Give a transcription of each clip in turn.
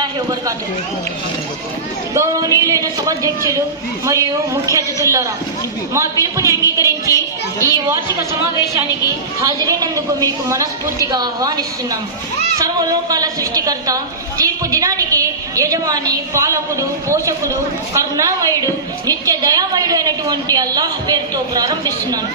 వరహ్మతుల్లాహి వబరకాతుహు. గౌరవనీయులైన సభాధ్యక్షులు మరియు ముఖ్య అతిథులారా, మా పిలుపుని అంగీకరించి ఈ వార్షిక సమావేశానికి హాజరైనందుకు మీకు మనస్ఫూర్తిగా ఆహ్వానిస్తున్నాం. సర్వలోకాల సృష్టికర్త, తీర్పు దినానికి యజమాని, పాలకుడు, పోషకుడు, కరుణామయుడు, నిత్య దయామయుడు అయినటువంటి అల్లాహ్ పేరుతో ప్రారంభిస్తున్నాను.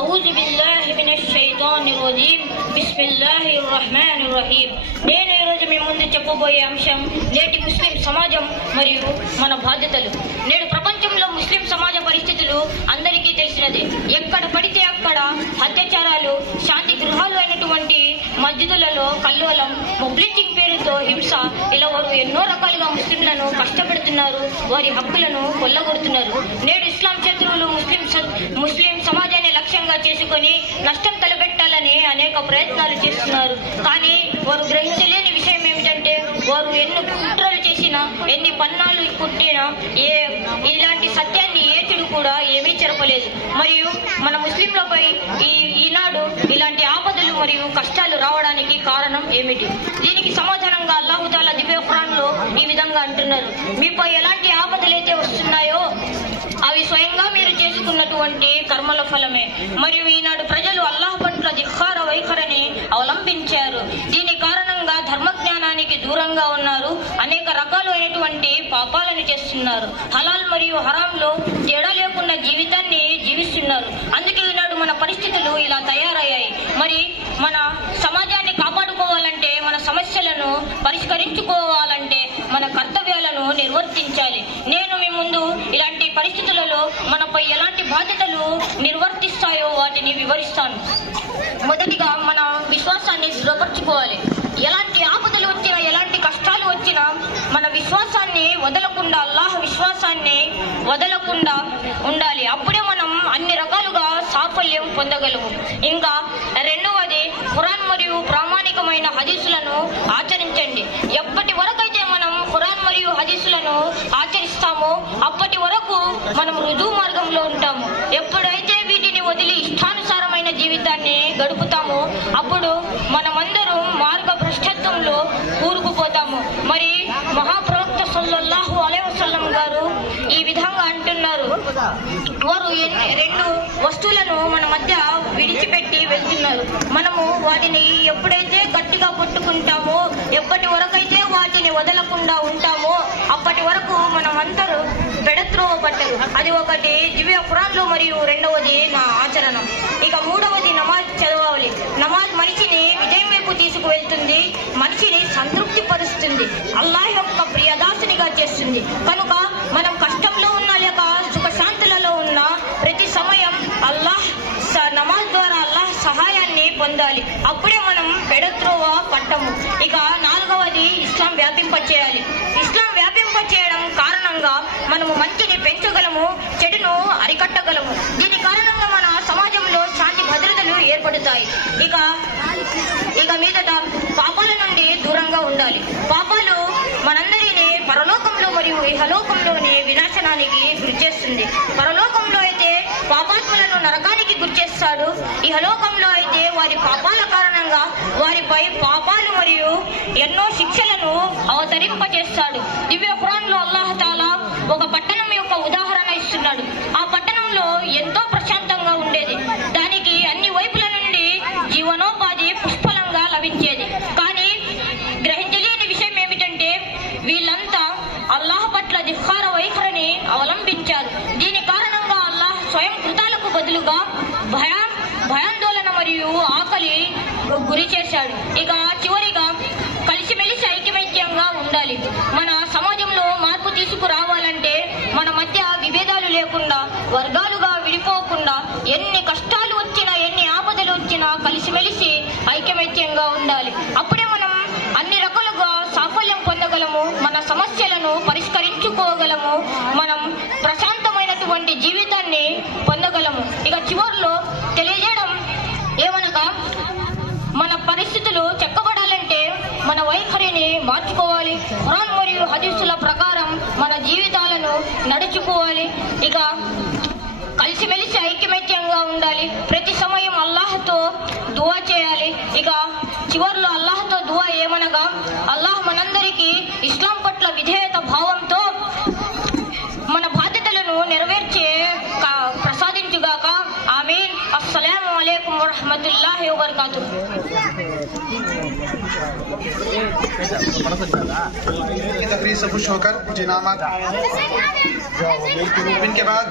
ఔజు బిల్లాహి మినష్ షైతానిర్ రజీమ్. బిస్మిల్లాహిర్ రహ్మానిర్ రహీం. నేను ఈరోజు మీ ముందు చెప్పబోయే అంశం నేటి ముస్లిం సమాజం మరియు మన బాధ్యతలు. నేడు ప్రపంచంలో ముస్లిం సమాజ పరిస్థితులు అందరికీ తెలిసినదే. ఎక్కడ పడితే అక్కడ అత్యాచారాలు, శాంతి గృహాలు అయినటువంటి మస్జిదులలో కల్లోలం, మొబ్లించింగ్ పేరుతో హింస, ఇలా వారు ఎన్నో రకాలుగా ముస్లింలను కష్టపెడుతున్నారు, వారి హక్కులను కొల్లగొడుతున్నారు. నేడు ఇస్లాం శత్రువులు ముస్లిం సమాజాన్ని లక్ష్యంగా చేసుకొని నష్టం తలపెట్టాలని అనేక ప్రయత్నాలు చేస్తున్నారు. కానీ వారు గ్రహించలేని విషయం ఏమిటంటే, వారు ఎన్ని కుట్రలు చేసినా, ఎన్ని పన్నాలు కుట్టినా ఇలాంటి సత్యాన్ని ఏచుడు కూడా ఏమీ చెరపలేదు. మరియు మన ముస్లింలపై ఈనాడు ఇలాంటి ఆపదలు మరియు కష్టాలు రావడానికి కారణం ఏమిటి? దీనికి సమాధానంగా అల్లాహు తాలా దివ్య ఖురాన్లో ఈ విధంగా అంటున్నారు: మీపై ఎలాంటి ఆపదలైతే వస్తున్నాయో అవి స్వయంగా మీరు చేసుకున్నటువంటి కర్మల ఫలమే. మరియు ఈనాడు ప్రజలు అల్లాహ్ పట్ల ధిక్కార వైఖరిని అవలంబించారు. దీని కారణంగా ధర్మజ్ఞానానికి దూరంగా ఉన్నారు, అనేక రకాలు అయినటువంటి పాపాలను చేస్తున్నారు, హలాల్ మరియు హరాంలో తేడా లేకుండా జీవితాన్ని జీవిస్తున్నారు. అందుకే ఈనాడు మన పరిస్థితులు ఇలా తయారయ్యాయి. మరి మన సమాజాన్ని కాపాడుకోవాలంటే, మన సమస్యలను పరిష్కరించుకోవాలంటే మన కర్తవ్యాలను నిర్వర్తించాలి. నేను మీ ముందు ఇలాంటి పరిస్థితులలో మనపై ఎలాంటి బాధ్యతలు నిర్వర్తిస్తాయో వాటిని వివరిస్తాను. మొదటిగా మన విశ్వాసాన్ని దృఢపరచుకోవాలి. ఎలాంటి ఆపదలు వచ్చినా, ఎలాంటి కష్టాలు వచ్చినా మన విశ్వాసాన్ని వదలకుండా, అల్లాహ్ విశ్వాసాన్ని వదలకుండా ఉండాలి. అప్పుడే మనం అన్ని రకాలుగా సాఫల్యం పొందగలము. ఇంకా రెండవది, ఖురాన్ మరియు ప్రామాణికమైన హదీసులను ఆచరించండి. ఎప్పటి వరకైతే మనం ఖురాన్ మరియు హదీసులను ఆచరిస్తామో అప్పటి వరకు మనం రుజువు మార్గంలో ఉంటాము. ఎప్పుడైతే వీటిని వదిలి ఇష్టానుసారమైన జీవితాన్ని గడుపుతామో అప్పుడు మనమందరం మార్గ భ్రష్టత్వంలో కూరుకుపోతాము. మరి మహాప్రవక్త సల్లల్లాహు అలైహి వసల్లం గారు ఈ విధంగా అంటున్నారు: వారు రెండు వస్తువులను మన మధ్య విడిచిపెట్టి వెళ్తున్నారు. మనము వాటిని ఎప్పుడైతే గట్టిగా పట్టుకుంటామో, ఎప్పటి వరకైతే వాటిని వదలకుండా ఉంటామో అప్పటి వరకు మనం అందరూ బెడత్రోవ పట్టరు. అది ఒకటి దివ్య ఖురాన్లో, మరియు రెండవది నా ఆచరణ. ఇక మూడవది, నమాజ్ చదవాలి. నమాజ్ మనిషిని విజయం వైపు తీసుకువెళ్తుంది, మనిషిని సంతృప్తి పరుస్తుంది, అల్లాహ్ యొక్క ప్రియదాసునిగా చేస్తుంది. కనుక మనం కష్టంలో ఉన్నా లేక సుఖశాంతులలో ఉన్నా ప్రతి సమయం నమాజ్ ద్వారా అల్లాహ్ సహాయాన్ని పొందాలి. అప్పుడే మనం బెడత్రోవ పట్టము. ఇక నాలుగవది, ఇస్లాం వ్యాపింపచేయాలి. ఇస్లాం వ్యాపింపచేయడం కారణంగా మనము మంచిని పెంచగలము, చెడును అరికట్టగలము. దీని కారణంగా మన సమాజంలో శాంతి భద్రతలు ఏర్పడతాయి. ఇక మీదట పాపాల నుండి దూరంగా ఉండాలి. పాపాలు మనందరినీ పరలోకంలో మరియు ఇహలోకంలోని వినాశనానికి గురిచేస్తుంది. పరలోకంలో అయితే పాపాత్ములను నరకానికి గురిచేస్తాడు, ఇహలోకంలో అయితే వారి పాపాల కారణంగా వారిపై పాపాలు మరియు ఎన్నో శిక్షలను అవతరింపచేస్తాడు. దివ్య ఖురాన్లో అల్లాహ్ తాలా ఒక పట్టణం యొక్క ఉదాహరణ ఇస్తున్నాడు. ఆ పట్టణంలో ఎంతో ప్రశాంతంగా ఉండేది. దానికి అన్ని వైపుల నుండి జీవనోపాధి పుష్కలంగా లభించేది. కానీ గ్రహించలేని విషయం ఏమిటంటే, వీళ్ళంతా అల్లాహ్ పట్ల ధిక్కార వైఖరిని అవలంబించారు. దీని కారణంగా అల్లాహ్ స్వయం కృతాలకు బదులుగా భయాందోళన మరియు ఆకలి గురి చేశాడు. ఇక చివరిగా, కలిసిమెలిసి ఐకమత్యంగా ఉండాలి. మన సమాజంలో మార్పు తీసుకురావాలంటే మన మధ్య విభేదాలు లేకుండా, వర్గాలుగా విడిపోకుండా, ఎన్ని కష్టాలు వచ్చినా, ఎన్ని ఆపదలు వచ్చినా కలిసిమెలిసి ఐకమత్యంగా ఉండాలి. అప్పుడే మనం అన్ని రకాలుగా సాఫల్యం పొందగలము, మన సమస్యలను పరిష్కరించుకోగలము, మనం ప్రశాంతమైనటువంటి జీవితాన్ని పొందగలము. ఇక చివరిలో తెలియజేయడం ఏమనగా, మన పరిస్థితులు చెక్కబడాలంటే మన వైఖరిని మార్చుకోవాలి. ఖురాన్ మరియు హదీసుల ప్రకారం మన జీవితాలను నడుచుకోవాలి. ఇక కలిసిమెలిసి ఐకమత్యంగా ఉండాలి. ప్రతి సమయం అల్లాహ్తో దువా చేయాలి. ఇక చివర్లో అల్లాహ్తో దువా ఏమనగా, అల్లాహ్ మనందరికీ సమాజానికి ఇస్లాం పట్ల విధేయత భావంతో మన బాధ్యతలను నెరవేర్చే ప్రసాదించుగాక. ఆమీన్. అస్సలాము అలైకుం వరహ్మతుల్లాహి వబరకాతుహు. तकरीर से खुश होकर जिनामत इनके बाद